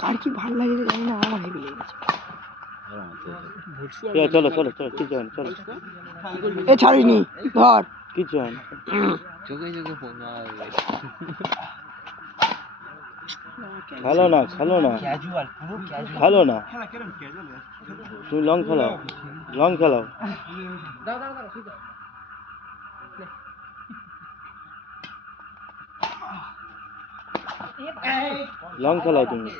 কার কি ভালো লাগে জানি না, আমার হেভি লেগেছে। চলো চলো চলো কিছু হয় না, চলো এ ছাড়িনি ধর, কিছু হয় না। চোখে চোখে ফোন খেলো না খেলো না খেলো না, তুমি লং খেলাও, লং খেলাও। লং খেলাও তুমি।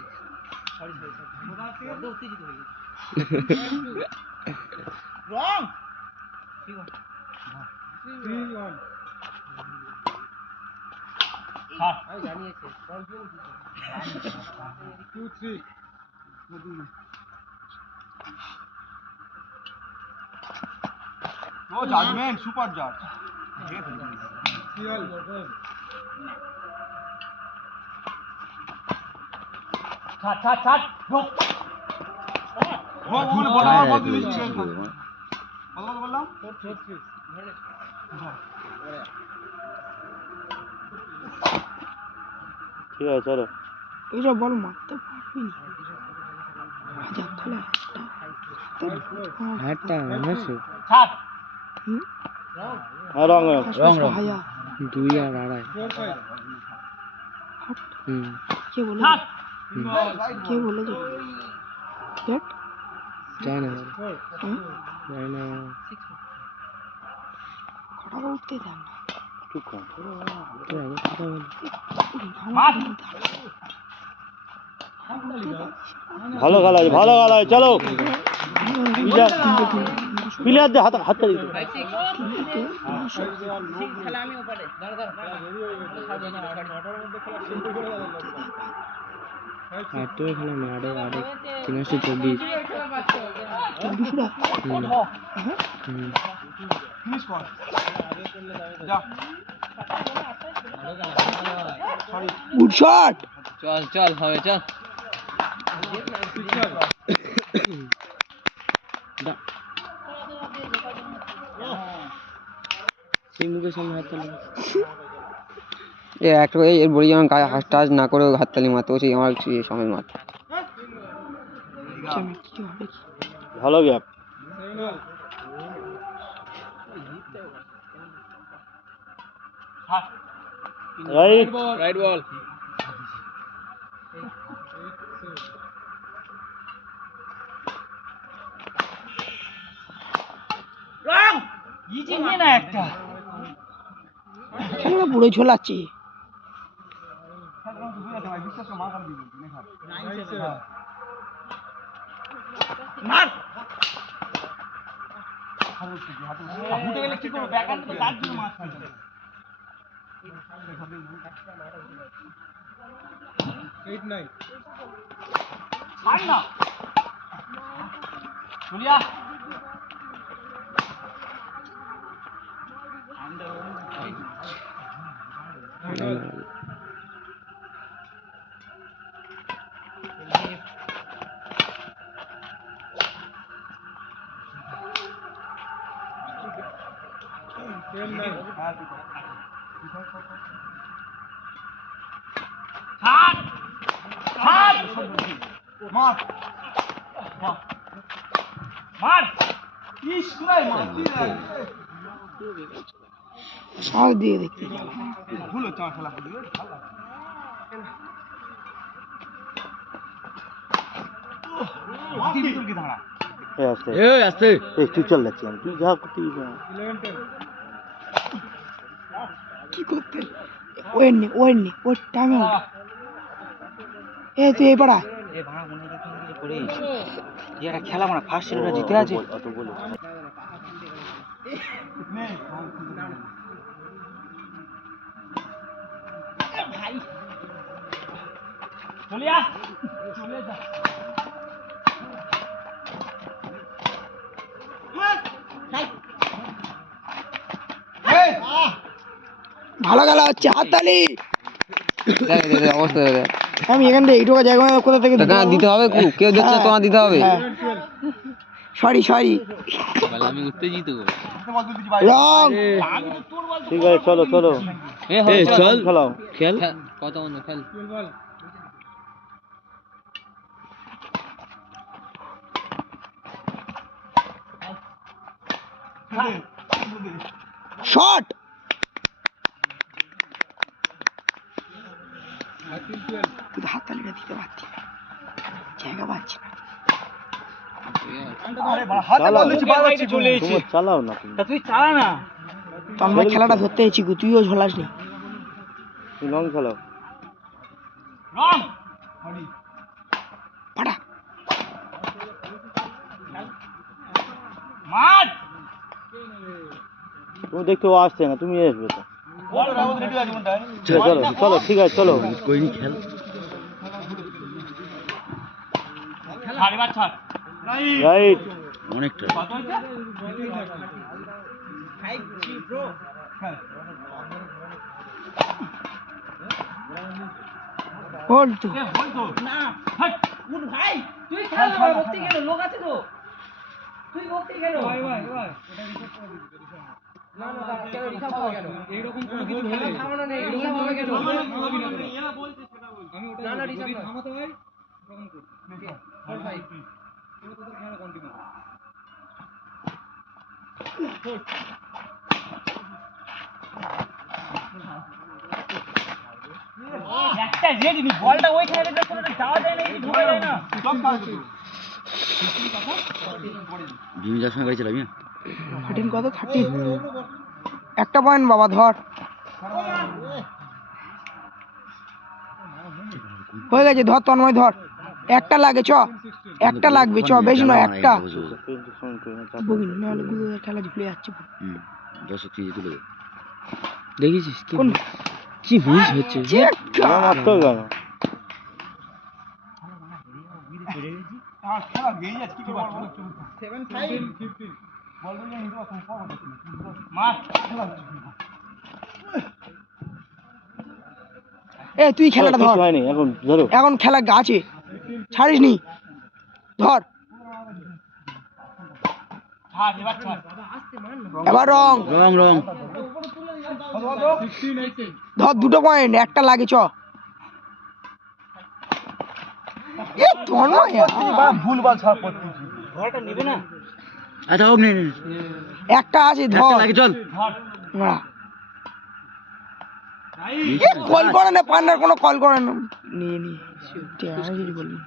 ও জাজমেন্ট সুপার জাজ। ছাড় ছাড় ছাড় বল বল বল বল দিচ্ছি বল বললাম ঠিক আছে চলো। ওইটা বল মারতে পারবি না। হাজার তাহলে হাতটা হাসো ছাড় হ্যাঁ রং রং রং রং হাজার 2 আর 2.5 কে বলে কে বলেছে দেখ জানি না কটাকা উঠতে দেন না। চুপ কর। ভালো খেলা আছে, ভালো খেলা আছে, চলো প্লেয়ারদের হাত হাতটা দিতে। আটটা খেলা না, আড়ে 324 ফিনিশ কর যা গুড শট। চল চল হবে চল সিমুকের সামনে হাততালি একটা এর বড়ি যেমন গায়ে হাত টাচ না করে হাততালি মারতে বসে আমার সময় মার ভালো গ্যাপ। রাইট রাইট বল রং ইজি নিয়ে না একটা খেলা পুরো ঝোলাচ্ছি। মার উঠে গেলে কি করবো ব্যাকহ্যান্ড তো তার জন্য মার খাবে 8-9 মার না চলিয়া মার মার ইস ভাই মারতি রে সাও দিয়ে দেখতে যাও ভুল হচ্ছে আমার খেলা বুঝলে ভালো কি দাঁড়া আস্তে আস্তে তুই চল যাচ্ছি আমি, তুই যা করতে কি করতে ওয়েন নে ওই টাইম আউট। এ তুই এই পাড়া এ ভাড়া মনে রাখতে কিছু করে যে একটা খেলা মানে ফার্স্ট সেটটা জিতে আছে অত বলে ভাই চলিয়া চলে যা ভালো খেলা হচ্ছে, হাততালি। অবস্থা আমি এখান থেকে এইটুকু জায়গা কোথা থেকে দিতে হবে, কেউ দিচ্ছে তোমার দিতে হবে। সরি সরি আমি উত্তেজিত রং ঠিক আছে চলো চলো চল খেলাও খেল কত বন্ধু খেল শট হাততালিটা দিতে পারছি না জায়গা পাচ্ছি না চালাও না তুমি তুই চালা না তন্ময় খেলাটা ধরতে এসেছি গো, তুইও ঝোলাস নি তুমি লং খেলাও পাটা তুমি দেখতে ও আসছে না তুমি আসবে তো চলো চলো ঠিক আছে চলো খেল রাইট অনেকটা বল তো একটা রেডি নি বলটা ওইখানে রেখে কোনটা যাওয়া যায় না এই ঢোকা যায় না জিমি যার সঙ্গে গাড়ি চালাবি না 13 কত 30 একটা পয়েন্ট বাবা ধর হয়ে গেছে ধর তন্ময় ধর একটা লাগে চ একটা লাগবে চ বেশি নয় একটা বগিন নাহলে গুলো খেলা ঝুলে যাচ্ছে দেখেছিস কোন কি মিস হচ্ছে মারতে গেল এ তুই খেলাটা ধর হয়নি এখন ধরো এখন খেলা আছে ছাড়িস নি ধর এবার রং রং রং ধর দুটো পয়েন্ট একটা লাগে চ এ তন্ময় ভুলভাল ছাড় করতে ঘরটা নেবে না আচ্ছা হোক নে একটা আছে ধর লাগে চল না এ কল করে না পান্নার কোনো কল করে না নিয়ে নি ঠিক আছে যদি বলবি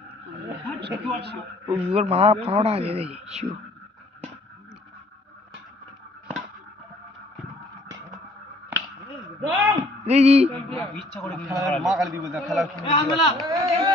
ও বিবার মা 15 টাকা দিয়ে দেয় শিও রং দেখি ইচ্ছা করে খেলা মা গালি দিব খেলা